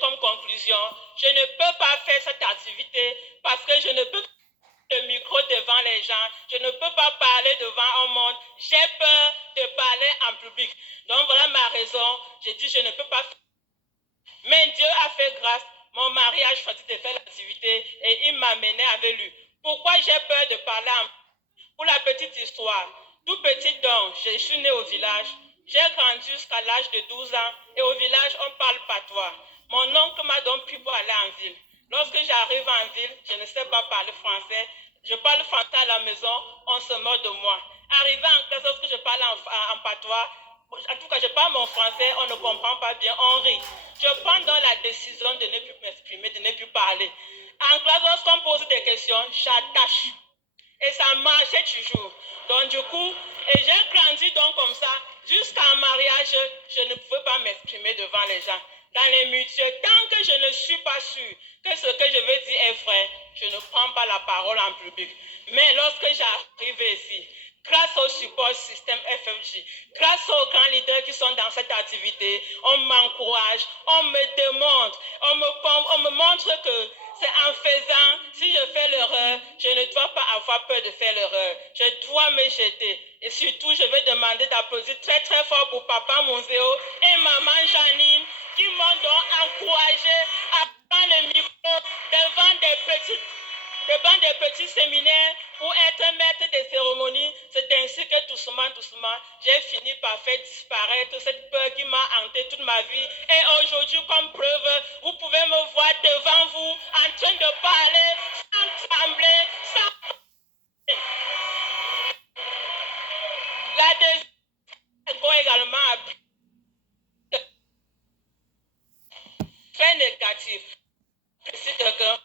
comme conclusion, je ne peux pas faire cette activité parce que je ne peux pas le micro devant les gens, je ne peux pas parler devant un monde, j'ai peur de parler en public. Donc voilà ma raison, j'ai dit je ne peux pas faire. Mais Dieu a fait grâce, mon mari a choisi de faire l'activité et il m'a mené avec lui. Pourquoi j'ai peur de parler en public? Pour la petite histoire, tout petit donc, je suis né au village. J'ai grandi jusqu'à l'âge de 12 ans et au village, on parle patois. Mon oncle m'a donc pris pour aller en ville. Lorsque j'arrive en ville, je ne sais pas parler français. Je parle français à la maison, on se moque de moi. Arrivé en classe, lorsque je parle en patois, en tout cas, je parle mon français, on ne comprend pas bien, on rit. Je prends donc la décision de ne plus m'exprimer, de ne plus parler. En classe, lorsqu'on pose des questions, j'attache. Et ça marchait toujours. Donc du coup, et j'ai grandi donc comme ça, jusqu'à un mariage, je ne pouvais pas m'exprimer devant les gens. Dans les mutuelles, tant que je ne suis pas sûr que ce que je veux dire est vrai, je ne prends pas la parole en public. Mais lorsque j'arrive ici, grâce au support système FFJ, grâce aux grands leaders qui sont dans cette activité, on m'encourage, on me demande, on me montre que c'est en faisant, si je fais l'erreur, je ne dois pas avoir peur de faire l'erreur. Je dois me jeter. Et surtout, je vais demander d'applaudir très très fort pour Papa Monzéo et Maman Janine qui m'ont donc encouragé à prendre le micro devant des petits séminaires pour être maître des cérémonies. C'est ainsi que doucement, doucement, j'ai fini par faire disparaître cette peur qui m'a hanté toute ma vie. Et aujourd'hui, comme preuve, vous pouvez me voir devant vous en train de parler sans trembler, sans... La deuxième également a très négatif. Si quelqu'un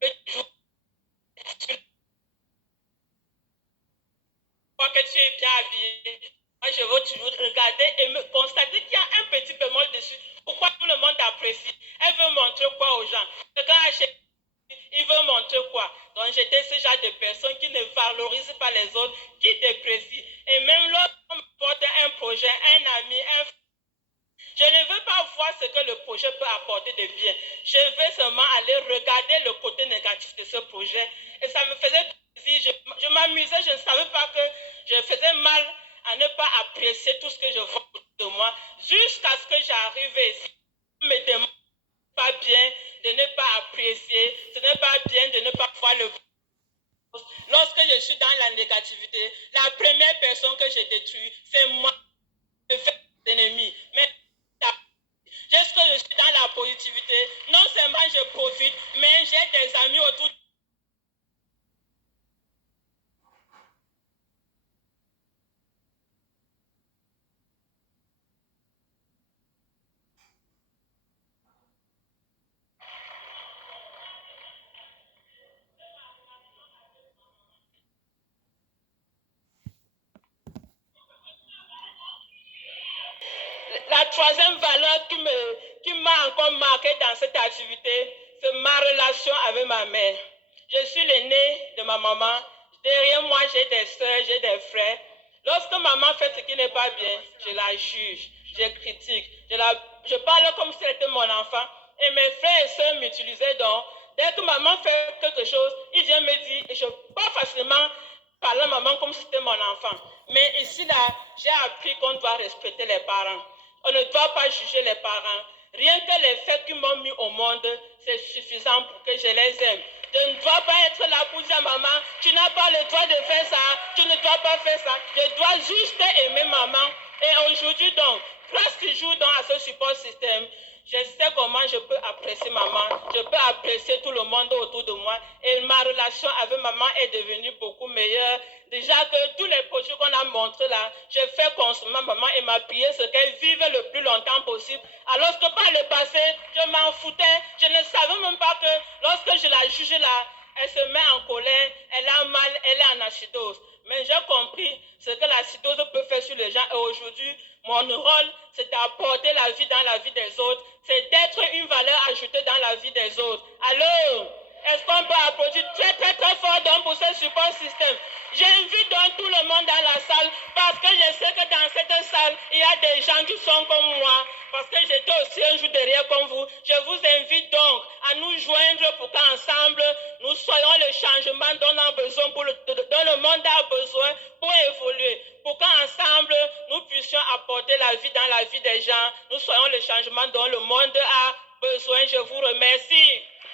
peut toujours que tu es bien habillé, moi je veux toujours regarder et me constater qu'il y a un petit bémol dessus. Pourquoi tout le monde apprécie? Elle veut montrer quoi aux gens? Quelqu'un achète, il veut montrer quoi? Donc j'étais ce genre de personne qui ne valorise pas les autres, qui déprécie. Et même lorsqu'on me porte un projet, un ami, un frère, je ne veux pas voir ce que le projet peut apporter de bien. Je veux seulement aller regarder le côté négatif de ce projet. Et ça me faisait plaisir. Je m'amusais, je ne savais pas que je faisais mal à ne pas apprécier tout ce que je vois autour de moi. Jusqu'à ce que j'arrive ici, je me demande pas bien de ne pas apprécier, ce n'est pas bien de ne pas voir le... Lorsque je suis dans la négativité, la première personne que je détruis, c'est moi. Je fais des ennemis. Mais lorsque je suis dans la positivité, non seulement je profite, mais j'ai des amis autour de moi. La troisième valeur qui m'a encore marqué dans cette activité, c'est ma relation avec ma mère. Je suis l'aîné de ma maman. Derrière moi, j'ai des soeurs, j'ai des frères. Lorsque maman fait ce qui n'est pas bien, je la juge, je critique, je parle comme si c'était mon enfant. Et mes frères et soeurs m'utilisaient donc. Dès que maman fait quelque chose, ils viennent me dire, et je pas facilement parler à maman comme si c'était mon enfant. Mais ici, là, j'ai appris qu'on doit respecter les parents. On ne doit pas juger les parents. Rien que les faits qui m'ont mis au monde, c'est suffisant pour que je les aime. Je ne dois pas être là pour dire à maman, tu n'as pas le droit de faire ça, tu ne dois pas faire ça. Je dois juste aimer maman. Et aujourd'hui donc, grâce toujours donc à ce support système, je sais comment je peux apprécier maman, je peux apprécier tout le monde autour de moi et ma relation avec maman est devenue beaucoup meilleure. Déjà que tous les projets qu'on a montrés là, je fais consommer maman et m'a prié ce qu'elle vive le plus longtemps possible. Alors que par le passé, je m'en foutais, je ne savais même pas que lorsque je la jugeais là, elle se met en colère, elle a mal, elle est en acidose. Mais j'ai compris ce que l'acidose peut faire sur les gens et aujourd'hui, mon rôle, c'est d'apporter la vie dans la vie des autres, c'est d'être une valeur ajoutée dans la vie des autres. Alors, est-ce qu'on peut applaudir très très très fort donc pour ce support système? J'invite donc tout le monde dans la salle parce que je sais que dans cette salle, il y a des gens qui sont comme moi. parce que j'étais aussi un jour derrière comme vous. Je vous invite donc à nous joindre pour qu'ensemble, nous soyons le changement dont on a besoin, dont le monde a besoin pour évoluer. Pour qu'ensemble, nous puissions apporter la vie dans la vie des gens. Nous soyons le changement dont le monde a besoin. Je vous remercie.